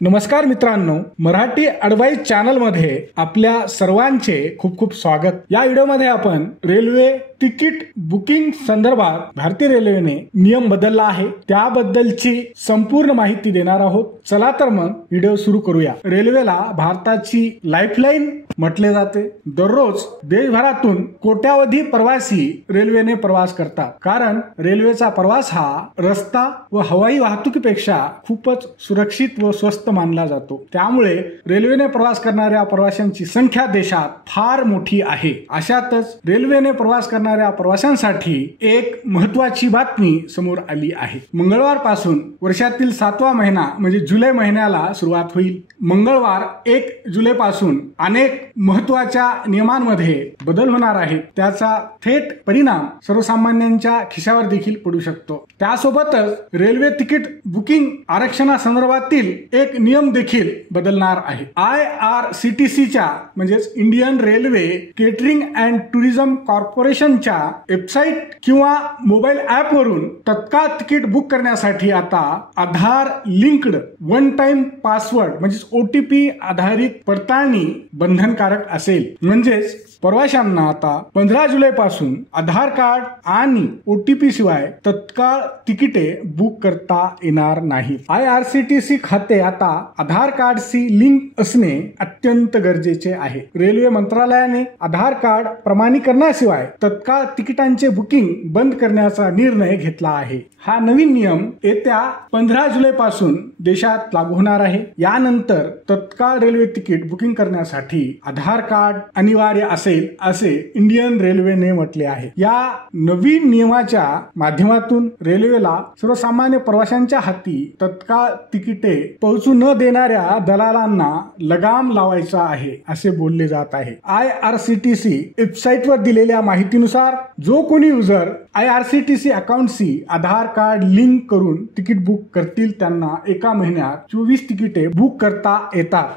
नमस्कार मित्रांनो, Marathi advice channel मध्ये आपल्या सर्वांचे खूप खूप स्वागत। या व्हिडिओमध्ये आपण रेल्वे तिकीट बुकिंग संदर्भात भारतीय रेल्वेने नियम बदलला आहे त्याबद्दलची संपूर्ण माहिती देणार आहोत। चला तर मग व्हिडिओ सुरू करूया। रेल्वेला भारताची लाईफलाईन म्हटले जाते। दररोज देशभरातून कोट्यावधी प्रवासी रेल्वेने प्रवास करतात, कारण रेल्वेचा प्रवास हा रस्ता व हवाई वाहतुकीपेक्षा खूपच सुरक्षित व स्वस्त मानला जातो। त्यामुळे रेल्वेने प्रवास करणाऱ्या प्रवाशांची संख्या देशात फार मोठी आहे। अशातच रेल्वेने प्रवास करणाऱ्या प्रवाशांसाठी एक महत्त्वाची बातमी समोर आली आहे। मंगळवार पासून वर्षातील 7वा महिना म्हणजे जुलै महिन्याला सुरुवात होईल। मंगळवार 1 जुलै पासून अनेक महत्त्वाच्या नियमांमध्ये बदल होणार आहेत। त्याचा थेट परिणाम सर्वसामान्यांच्या खिशावर देखील पडू शकतो। त्यासोबतच रेल्वे तिकीट बुकिंग आरक्षणासंदर्भातील एक नियम देखील बदलणार आहे। IRCTCच्या म्हणजेच Indian railway catering and tourism कॉर्पोरेशनच्या वेबसाईट किंवा मोबाईल ॲप वरून तत्काळ तिकीट बुक करण्यासाठी आता आधार लिंक्ड वन टाइम पासवर्ड म्हणजेच OTP आधारित पडताळणी बंधनकारक असेल। म्हणजेच प्रवाशांना आता 15 जुलै पासून आधार कार्ड आणि OTP शिवाय तत्काळ तिकिटे बुक करता येणार नाहीत। IRCTC खाते आता आधार कार्डशी लिंक असणे अत्यंत गरजेचे आहे। रेल्वे मंत्रालयाने आधार कार्ड प्रमाणीकरणाशिवाय तत्काळ तिकिटांचे बुकिंग बंद करण्याचा निर्णय घेतला आहे। हा नवीन नियम येत्या 15 जुलै पासून देशात लागू होणार आहे। यानंतर तत्काळ रेल्वे तिकीट बुकिंग करण्यासाठी आधार कार्ड अनिवार्य असेल असे इंडियन रेल्वेने म्हटले आहे। या नवीन नियमाच्या माध्यमातून रेल्वेला सर्वसामान्य प्रवाशांच्या हाती तत्काळ तिकिटे पोहोचू न देणाऱ्या दलालांना लगाम लावायचा आहे असे बोलले जात आहे। IRCTC वेबसाईटवर दिलेल्या माहितीनुसार जो कोणी युजर IRCTC अकाउंटशी आधार कार्ड लिंक करून तिकीट बुक करतील त्यांना एका महिन्यात 24 तिकिटे बुक करता येतात।